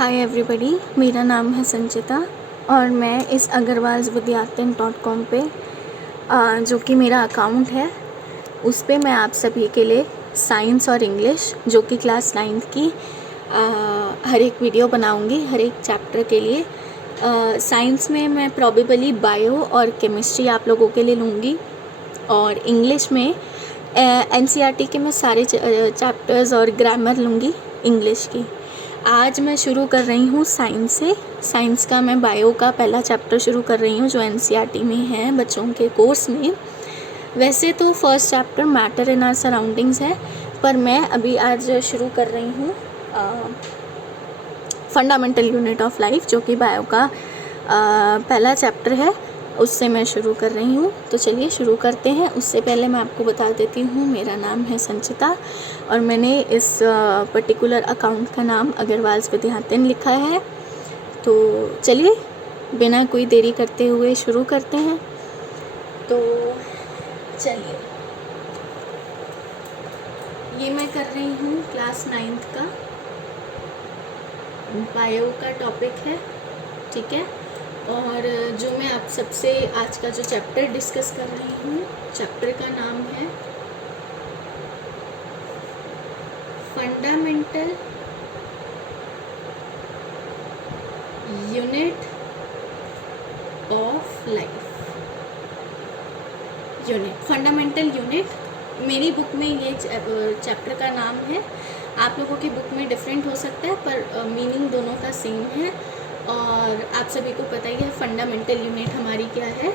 Hi everybody, मेरा नाम है संचिता और मैं इस agarwalsvidyartan.com पे जो कि मेरा अकाउंट है उस पे मैं आप सभी के लिए साइंस और इंग्लिश जो कि क्लास 9th की हर एक वीडियो बनाऊंगी हर एक चैप्टर के लिए। साइंस में मैं प्रॉबेबली बायो और केमिस्ट्री आप लोगों के लिए लूँगी और इंग्लिश में NCERT के मैं सारे चैप्टर्स और ग्रामर लूँगी इंग्लिश की। आज मैं शुरू कर रही हूँ साइंस से। साइंस का मैं बायो का पहला चैप्टर शुरू कर रही हूँ जो NCERT में है बच्चों के कोर्स में। वैसे तो first chapter matter in our surroundings है, पर मैं अभी आज शुरू कर रही हूँ फंडामेंटल यूनिट ऑफ लाइफ जो कि बायो का पहला चैप्टर है, उससे मैं शुरू कर रही हूँ। तो चलिए शुरू करते हैं। उससे पहले मैं आपको बता देती हूँ मेरा नाम है संचिता और मैंने इस पर्टिकुलर अकाउंट का नाम अग्रवाल्स विद्यार्तन लिखा है। तो चलिए बिना कोई देरी करते हुए शुरू करते हैं। तो चलिए, ये मैं कर रही हूँ क्लास 9th का बायो का टॉपिक है, ठीक है। और जो मैं आप सबसे आज का जो चैप्टर डिस्कस कर रही हूँ, चैप्टर का नाम है fundamental unit of life. Fundamental unit मेरी बुक में ये चैप्टर का नाम है। आप लोगों की बुक में डिफरेंट हो सकता है पर मीनिंग दोनों का सेम है। और आप सभी को पता ही है फंडामेंटल यूनिट हमारी क्या है,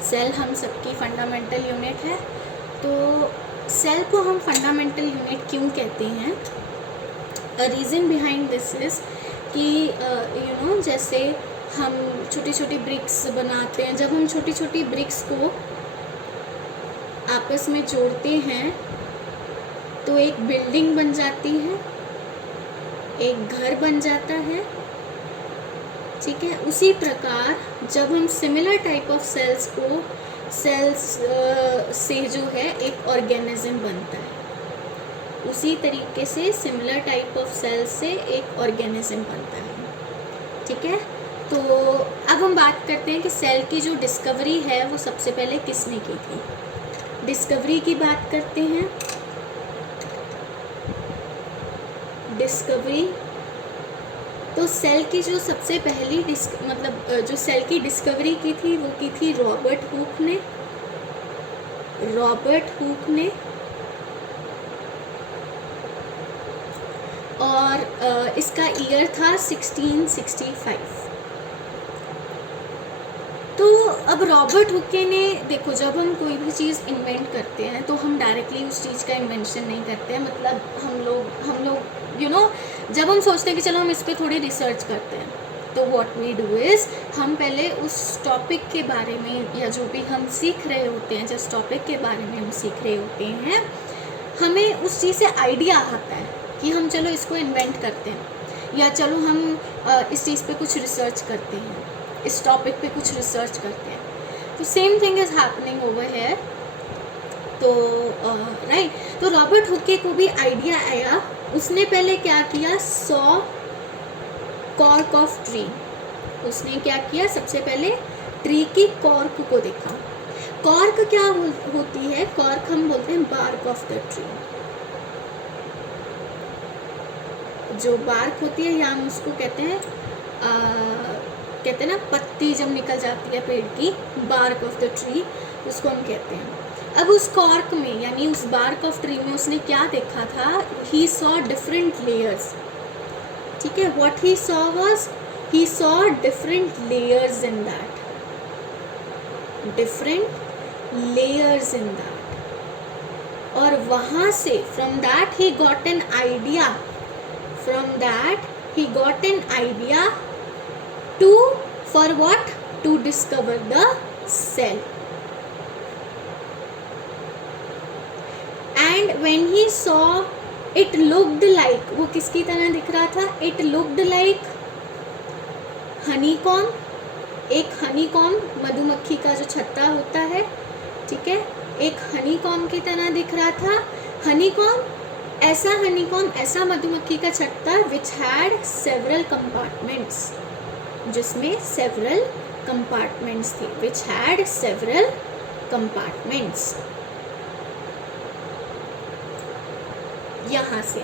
सेल हम सबकी फंडामेंटल यूनिट है। तो सेल को हम फंडामेंटल यूनिट क्यों कहते हैं? रीज़न बिहाइंड दिस इज़ कि जैसे हम छोटी छोटी ब्रिक्स बनाते हैं, जब हम छोटी छोटी ब्रिक्स को आपस में जोड़ते हैं तो एक बिल्डिंग बन जाती है, एक घर बन जाता है, ठीक है। उसी प्रकार जब हम सिमिलर टाइप ऑफ सेल्स से जो है एक ऑर्गेनिज्म बनता है, उसी तरीके से सिमिलर टाइप ऑफ सेल्स से एक ऑर्गेनिज्म बनता है, ठीक है। तो अब हम बात करते हैं कि सेल की जो डिस्कवरी है वो सबसे पहले किसने की थी। डिस्कवरी की बात करते हैं। डिस्कवरी तो सेल की जो सबसे पहली जो सेल की डिस्कवरी की थी वो की थी रॉबर्ट हुक ने। और इसका ईयर था 1665। तो अब रॉबर्ट हुक ने, देखो जब हम कोई भी चीज़ इन्वेंट करते हैं तो हम डायरेक्टली उस चीज़ का इन्वेंशन नहीं करते हैं। मतलब हम लोग जब हम सोचते हैं कि चलो हम इस पर थोड़ी रिसर्च करते हैं, तो व्हाट वी डू इज़ हम पहले उस टॉपिक के बारे में या जो भी हम सीख रहे होते हैं, जिस टॉपिक के बारे में हम सीख रहे होते हैं, हमें उस चीज़ से आइडिया आता है कि हम चलो इसको इन्वेंट करते हैं या चलो हम इस चीज़ पे कुछ रिसर्च करते हैं, इस टॉपिक पे कुछ रिसर्च करते हैं। तो same thing is happening over here. तो राइट, तो रॉबर्ट हुक को भी आइडिया आया। उसने पहले क्या किया, सॉ कॉर्क ऑफ ट्री। उसने क्या किया, सबसे पहले ट्री की कॉर्क को देखा। कॉर्क क्या होती है? कॉर्क हम बोलते हैं बार्क ऑफ द ट्री। जो बार्क होती है या हम उसको कहते हैं ना, पत्ती जब निकल जाती है पेड़ की, बार्क ऑफ द ट्री, उसको हम कहते हैं। अब उस कॉर्क में यानी उस बार्क ऑफ ट्री में उसने क्या देखा था, ही सॉ डिफरेंट लेयर्स, ठीक है। What he saw was, he saw different layers in that, different layers in that. और वहाँ से from that he got an idea, for what? To discover the cell. And when he saw it looked like, वो किसकी तरह दिख रहा था? It looked like honeycomb. एक honeycomb मधुमक्खी का जो छत्ता होता है, ठीक है, एक honeycomb की तरह दिख रहा था। honeycomb ऐसा हनीकॉम, ऐसा मधुमक्खी का छत्ता विच हैड सेवरल कंपार्टमेंट्स, जिसमें सेवरल कंपार्टमेंट्स थे, विच हैड सेवरल कंपार्टमेंट्स। यहाँ से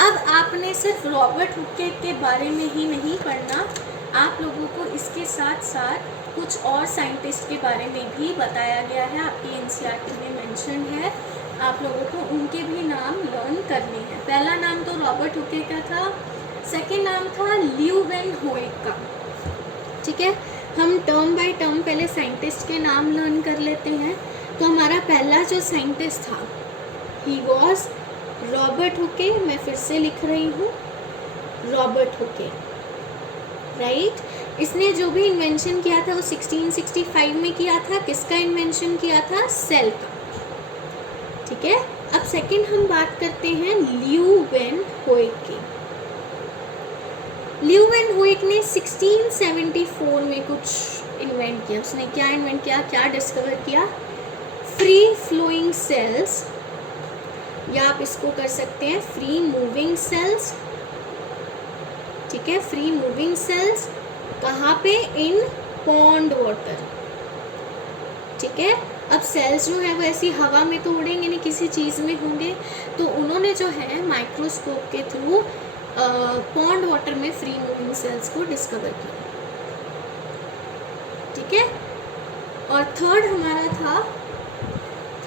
अब आपने सिर्फ रॉबर्ट हुके के बारे में ही नहीं पढ़ना, आप लोगों को इसके साथ साथ कुछ और साइंटिस्ट के बारे में भी बताया गया है, आपकी एनसीईआरटी में मेंशन है, आप लोगों को उनके भी नाम लर्न करने हैं। पहला नाम तो रॉबर्ट हुके का था, सेकेंड नाम था ल्यूवेनहोइक का। ठीक है, हम टर्म बाय टर्म पहले साइंटिस्ट के नाम लर्न कर लेते हैं। तो हमारा पहला जो साइंटिस्ट था, ही वॉज रॉबर्ट हुके। मैं फिर से लिख रही हूँ, रॉबर्ट हुके, राइट। इसने जो भी इन्वेंशन किया था वो 1665 में किया था। किसका इन्वेंशन किया था? सेल का। ठीक है, अब सेकंड हम बात करते हैं ल्यूवेनहोइक की। ल्यूवेनहोइक ने 1674 में कुछ इन्वेंट किया। उसने क्या इन्वेंट किया, क्या डिस्कवर किया? फ्री फ्लोइंग सेल्स, या आप इसको कर सकते हैं फ्री मूविंग सेल्स। ठीक है, फ्री मूविंग सेल्स कहाँ पे? इन पॉन्ड वाटर। ठीक है, अब सेल्स जो है वो ऐसी हवा में तो उड़ेंगे नहीं, किसी चीज़ में होंगे, तो उन्होंने जो है माइक्रोस्कोप के थ्रू पॉन्ड वाटर में फ्री मूविंग सेल्स को डिस्कवर किया। ठीक है, और थर्ड हमारा था,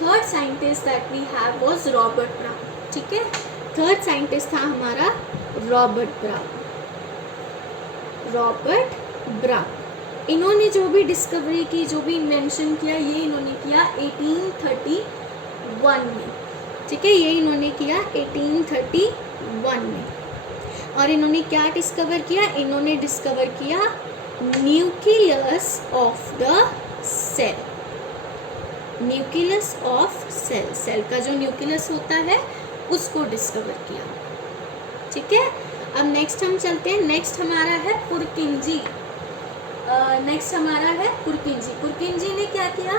third scientist that we have was Robert Brown. ठीक है, थर्ड साइंटिस्ट था हमारा रॉबर्ट ब्राउन। रॉबर्ट ब्राउन, इन्होंने जो भी डिस्कवरी की, जो भी इन्वेंशन किया, ये इन्होंने किया 1831 में। ठीक है, ये इन्होंने किया 1831 में। और इन्होंने क्या डिस्कवर किया? इन्होंने डिस्कवर किया nucleus of the cell. Nucleus of cell, cell का जो न्यूक्लियस होता है उसको डिस्कवर किया। ठीक है, अब नेक्स्ट हम चलते हैं। नेक्स्ट हमारा है पुरकिंजी। नेक्स्ट हमारा है पुरकिंजी। पुरकिंजी ने क्या किया?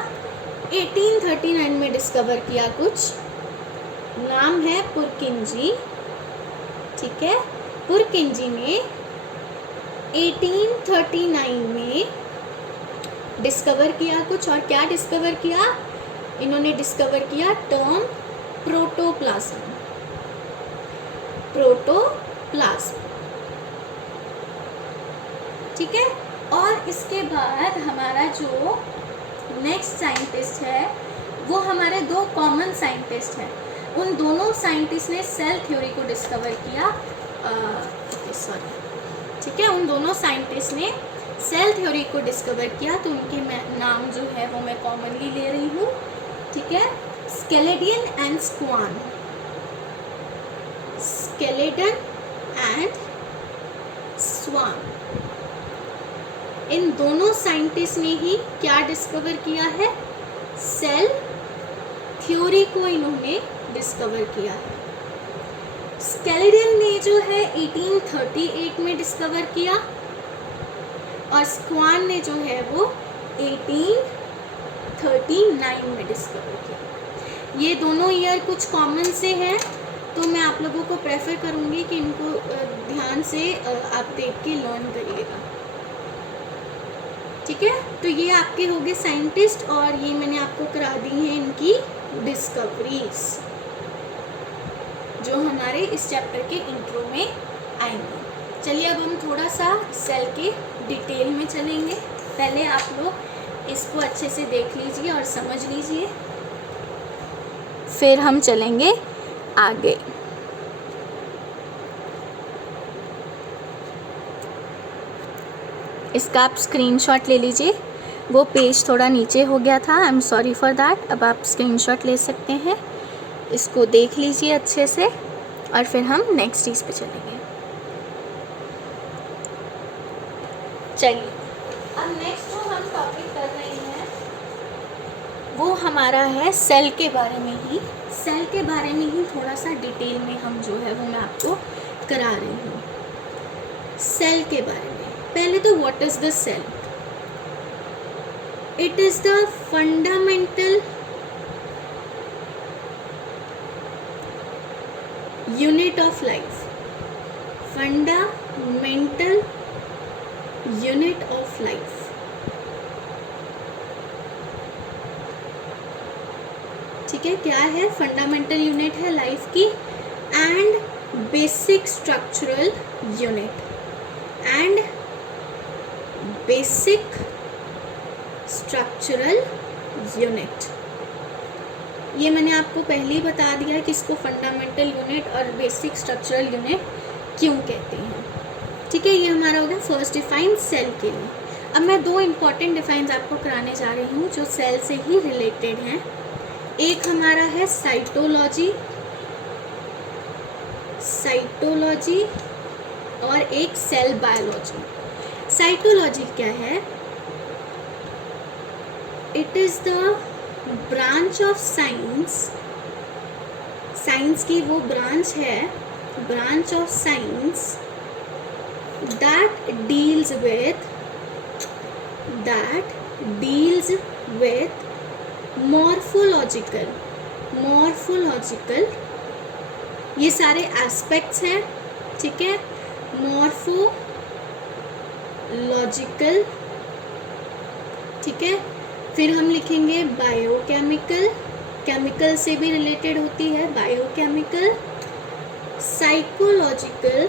1839 में डिस्कवर किया कुछ, नाम है पुरकिंजी। ठीक है, पुरकिंजी ने 1839 में डिस्कवर किया कुछ, और क्या डिस्कवर किया? इन्होंने डिस्कवर किया टर्म प्रोटोप्लाज्म। प्रोटोप्लाज्म। ठीक है, और इसके बाद हमारा जो नेक्स्ट साइंटिस्ट है वो हमारे दो कॉमन साइंटिस्ट हैं। उन दोनों साइंटिस्ट ने सेल थ्योरी को डिस्कवर किया। ठीक है, उन दोनों साइंटिस्ट ने सेल थ्योरी को डिस्कवर किया, तो उनके नाम जो है वो मैं कॉमनली ले रही हूँ। ठीक है, स्केलेडियन एंड स्क्वान। स्केलेडन एंड स्वान, इन दोनों साइंटिस्ट ने ही क्या डिस्कवर किया है? सेल थ्योरी को इन्होंने डिस्कवर किया है। स्केलेडन ने जो है 1838 में डिस्कवर किया, और स्क्वान ने जो है वो 1839 में डिस्कवर किया। ये दोनों ईयर कुछ कॉमन से हैं, तो मैं आप लोगों को प्रेफर करूँगी कि इनको ध्यान से आप देख के लर्न करिएगा। ठीक है, तो ये आपके हो गए साइंटिस्ट, और ये मैंने आपको करा दी हैं इनकी डिस्कवरीज, जो हमारे इस चैप्टर के इंट्रो में आएंगे। चलिए अब हम थोड़ा सा सेल के डिटेल में चलेंगे। पहले आप लोग इसको अच्छे से देख लीजिए और समझ लीजिए, फिर हम चलेंगे आगे। इसका आप स्क्रीनशॉट ले लीजिए, वो पेज थोड़ा नीचे हो गया था, I am sorry for that. अब आप स्क्रीनशॉट ले सकते हैं, इसको देख लीजिए अच्छे से, और फिर हम नेक्स्ट चीज़ पे चलेंगे। चलिए, अब नेक्स्ट जो हम टॉपिक कर रहे हैं वो हमारा है सेल के बारे में ही। सेल के बारे में ही थोड़ा सा डिटेल में हम जो है वो मैं आपको करा रही हूँ। सेल के बारे में पहले तो what is the cell? It is the fundamental unit of life, fundamental unit of life. ठीक है, क्या है? फंडामेंटल यूनिट है लाइफ की, and basic structural unit, and basic structural unit. ये मैंने आपको पहले ही बता दिया है कि इसको फंडामेंटल यूनिट और बेसिक स्ट्रक्चरल यूनिट क्यों कहते हैं। ठीक है, ये हमारा हो गया फर्स्ट डिफाइन सेल के लिए। अब मैं दो इम्पॉर्टेंट डिफाइंस आपको कराने जा रही हूँ जो सेल से ही रिलेटेड हैं। एक हमारा है साइटोलॉजी, साइटोलॉजी, और एक सेल बायोलॉजी। साइटोलॉजी क्या है? It is the branch of science, science की वो ब्रांच है, branch of science that deals with morphological, ये सारे एस्पेक्ट्स हैं। ठीक है, मॉर्फोलॉजिकल। ठीक है, फिर हम लिखेंगे बायोकेमिकल, केमिकल से भी रिलेटेड होती है, बायोकेमिकल, साइकोलॉजिकल,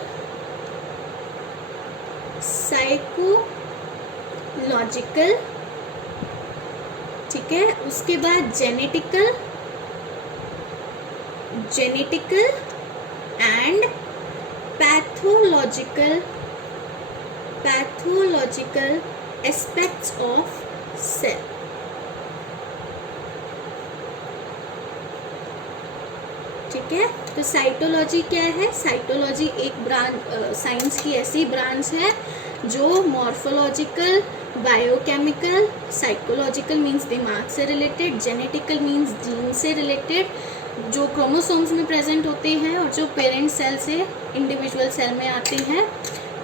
साइकोलॉजिकल। ठीक है, उसके बाद genetical, genetical and pathological, pathological aspects of cell. ठीक है, तो साइटोलॉजी क्या है? साइटोलॉजी एक ब्रांच, साइंस की ऐसी ब्रांच है जो मॉर्फोलॉजिकल, बायोकेमिकल, साइकोलॉजिकल मीन्स दिमाग से रिलेटेड, जेनेटिकल मीन्स जीन से रिलेटेड, जो क्रोमोसोम्स में प्रेजेंट होते हैं और जो पेरेंट सेल से इंडिविजुअल सेल में आते हैं,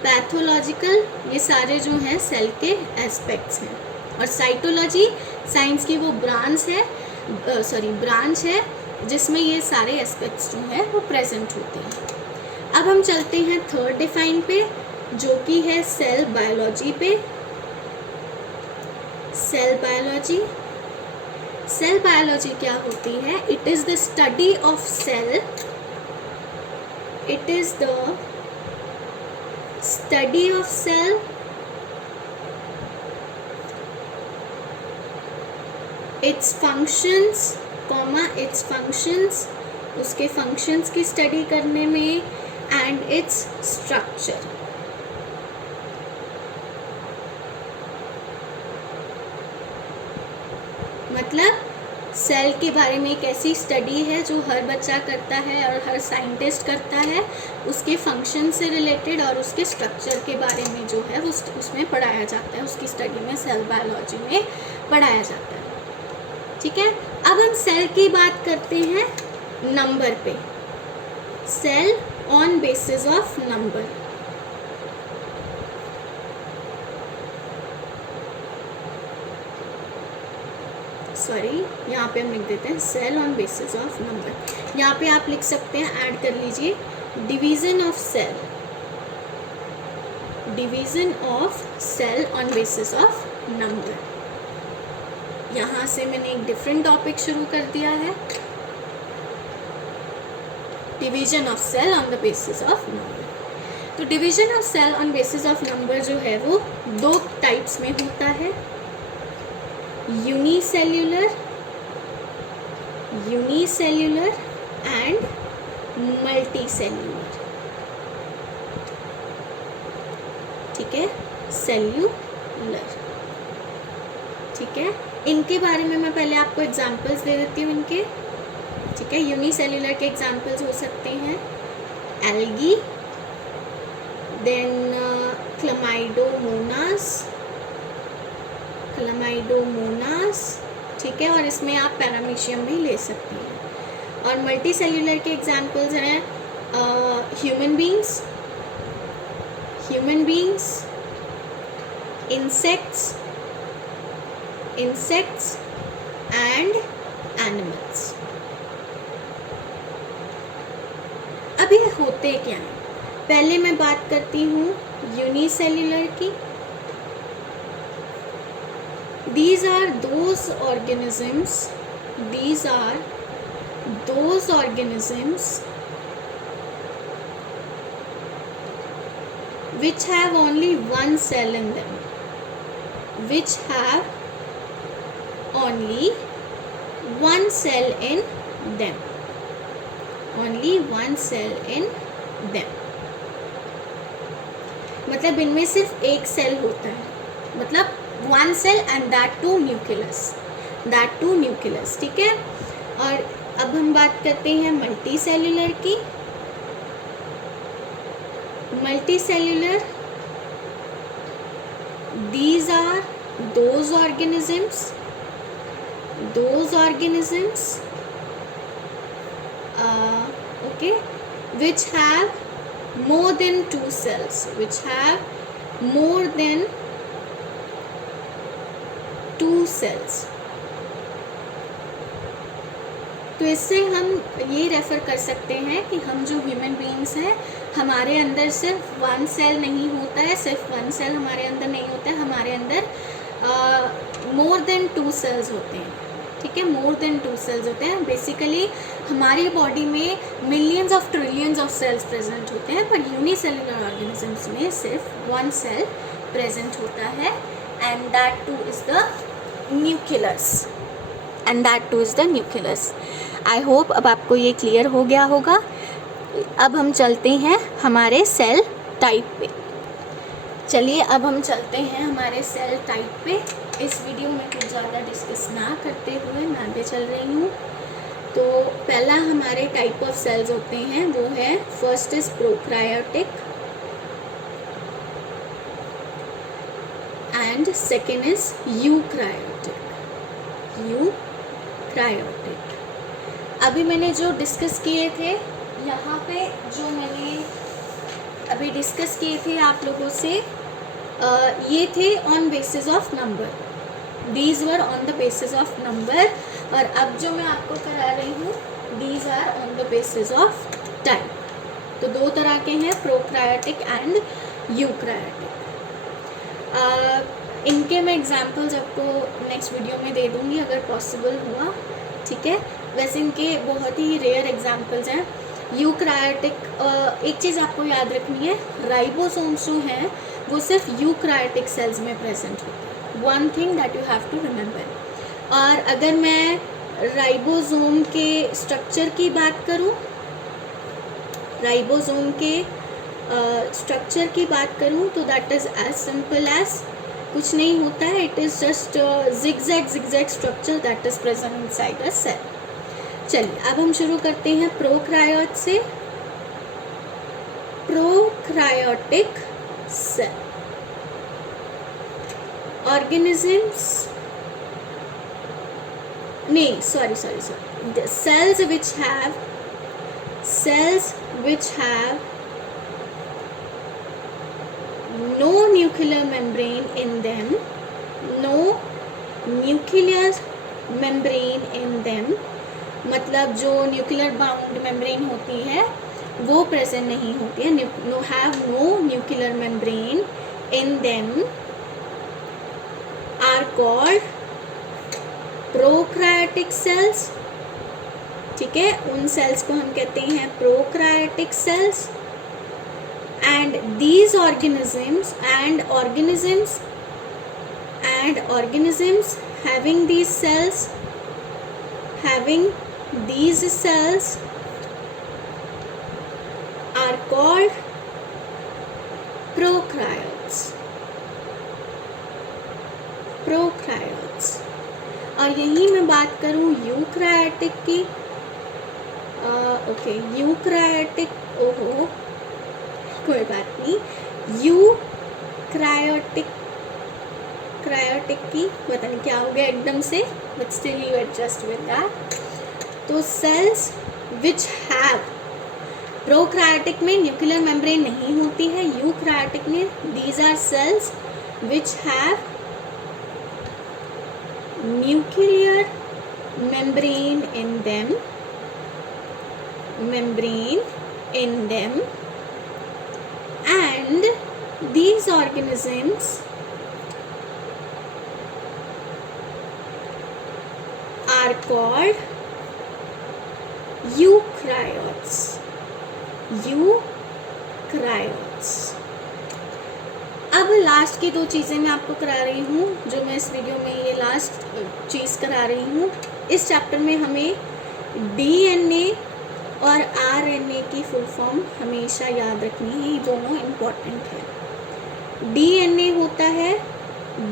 पैथोलॉजिकल, ये सारे जो हैं सेल के एस्पेक्ट्स हैं। और साइटोलॉजी साइंस की वो ब्रांच है, ब्रांच है जिसमें ये सारे एस्पेक्ट्स जो हैं वो प्रेजेंट होते हैं। अब हम चलते हैं थर्ड डिफाइन पे, जो कि है सेल बायोलॉजी पे। सेल बायोलॉजी, सेल बायोलॉजी क्या होती है? It is the study of cell, it is the study of cell, its functions, its functions, उसके फंक्शंस की स्टडी करने में, एंड इट्स स्ट्रक्चर। मतलब सेल के बारे में एक ऐसी स्टडी है जो हर बच्चा करता है और हर साइंटिस्ट करता है, उसके फंक्शन से रिलेटेड और उसके स्ट्रक्चर के बारे में जो है वो उसमें पढ़ाया जाता है, उसकी स्टडी में सेल बायोलॉजी में पढ़ाया जाता है। ठीक है, अब हम सेल की बात करते हैं नंबर पे, cell on basis of number. Sorry, यहाँ पे हम लिख देते हैं cell on basis of number. यहाँ पे आप लिख सकते हैं, ऐड कर लीजिए, division of cell, division of cell on basis of number. यहाँ से मैंने एक डिफरेंट टॉपिक शुरू कर दिया है, division of cell on the basis of number. तो division of cell on basis of number जो है वो दो टाइप्स में होता है, यूनिसेल्यूलर एंड मल्टीसेल्यूलर। ठीक है, सेल्यूलर। ठीक है, इनके बारे में मैं पहले आपको एग्जांपल्स दे देती हूँ इनके। ठीक है, यूनिसेल्यूलर के एग्जांपल्स हो सकते हैं एल्गी, देन क्लमाइडोमोनास। ठीक है, और इसमें आप पैरामीशियम भी ले सकते हैं। और मल्टी सेल्यूलर के एग्जांपल्स हैं human beings, insects and animals. अब होते क्या हैं। पहले मैं बात करती हूँ यूनिसेल्युलर की। These are those organisms which have only one cell in them, which have only one cell in them, only one cell in them। मतलब इनमें सिर्फ एक सेल होता है, मतलब one cell and that two nucleus, ठीक है। और अब हम बात करते हैं मल्टी सेल्यूलर की। Multicellular, these are those organisms okay, which have more than two cells, तो इससे हम ये रेफ़र कर सकते हैं कि हम जो ह्यूमन बीइंग्स हैं, हमारे अंदर सिर्फ वन सेल नहीं होता है, सिर्फ वन सेल हमारे अंदर नहीं होता है, हमारे अंदर मोर देन टू सेल्स होते हैं, ठीक है, मोर देन टू सेल्स होते हैं। बेसिकली हमारी बॉडी में millions of trillions of cells present होते हैं, पर यूनिसेल्युलर ऑर्गेनिजम्स में सिर्फ वन सेल प्रेजेंट होता है, and that two is the nucleus. I hope अब आपको ये क्लियर हो गया होगा। अब हम चलते हैं हमारे सेल टाइप पे। चलिए अब हम चलते हैं हमारे सेल टाइप पे। इस वीडियो में कुछ ज़्यादा डिस्कस ना करते हुए मैं आगे चल रही हूँ। तो पहला हमारे टाइप ऑफ सेल्स होते हैं वो है, first is prokaryotic and second is eukaryotic. अभी मैंने जो डिस्कस किए थे यहाँ पे, जो मैंने अभी डिस्कस किए थे आप लोगों से, ये थे on basis of number, these were on the basis of number. और अब जो मैं आपको करा रही हूँ, these are on the basis of type. तो दो तरह के हैं, प्रोकैरियोटिक एंड यूकैरियोटिक। इनके मैं एग्जांपल्स आपको नेक्स्ट वीडियो में दे दूँगी अगर पॉसिबल हुआ, ठीक है। वैसे इनके बहुत ही रेयर एग्जांपल्स हैं। यूकैरियोटिक, एक चीज़ आपको याद रखनी है, राइबोसोम्स जो हैं वो सिर्फ यूकैरियोटिक सेल्स में प्रेजेंट होते हैं, one thing that you have to remember. और अगर मैं राइबोसोम के स्ट्रक्चर की बात करूं, राइबोसोम के स्ट्रक्चर की बात करूं, तो that is as simple as, कुछ नहीं होता है, it is just zigzag structure that is present inside a cell. चलिए अब हम शुरू करते हैं प्रोकैरियोट से। प्रोकैरियोटिक सेल, ऑर्गेनिजम्स, नहीं sorry, the cells which have no nuclear membrane in them, मतलब जो न्यूक्लियर बाउंड मेम्ब्रेन होती है वो प्रेजेंट नहीं होती है, no nuclear membrane in them, are called prokaryotic cells, ठीक है। उन सेल्स को हम कहते हैं prokaryotic cells. And these organisms having these cells are called prokaryotes। और यही मैं बात करूँ यूकैरियोटिक की, यूकैरियोटिक, ओहो कोई बात नहीं, यूकैरियोटिक की पता नहीं क्या हो गया एकदम से, but still you adjust with that. तो सेल्स विच हैव, प्रोकैरियोटिक में न्यूक्लियर मेम्ब्रेन नहीं होती है, यूकैरियोटिक में these are cells which have nuclear membrane in in them, and these organisms are called eukaryotes. eukaryotes. अब लास्ट की 2 चीज़ें मैं आपको करा रही हूँ, जो मैं इस वीडियो में ये लास्ट चीज़ करा रही हूँ. इस चैप्टर में हमें DNA और RNA की फुल फॉर्म हमेशा याद रखनी है, ये दोनों इम्पॉर्टेंट है. DNA होता है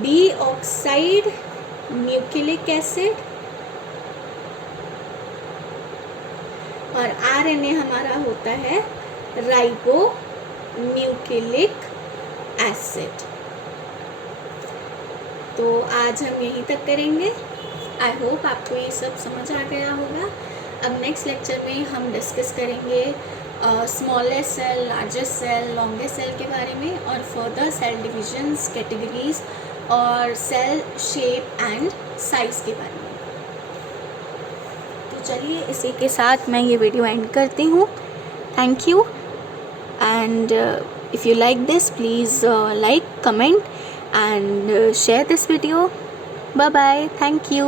डीऑक्साइड न्यूक्लिक एसिड और RNA हमारा होता है राइबो न्यूक्लिक एसिड. तो आज हम यहीं तक करेंगे. आई होप आपको ये सब समझ आ गया होगा. अब नेक्स्ट लेक्चर में हम डिस्कस करेंगे smallest cell, largest cell, longest cell के बारे में और फर्दर सेल डिविजन्स, कैटेगरीज और सेल शेप एंड साइज के बारे में. तो चलिए इसी के साथ मैं ये वीडियो एंड करती हूँ. Thank you, and if you like this, please like, comment and share this video. Bye bye. Thank you.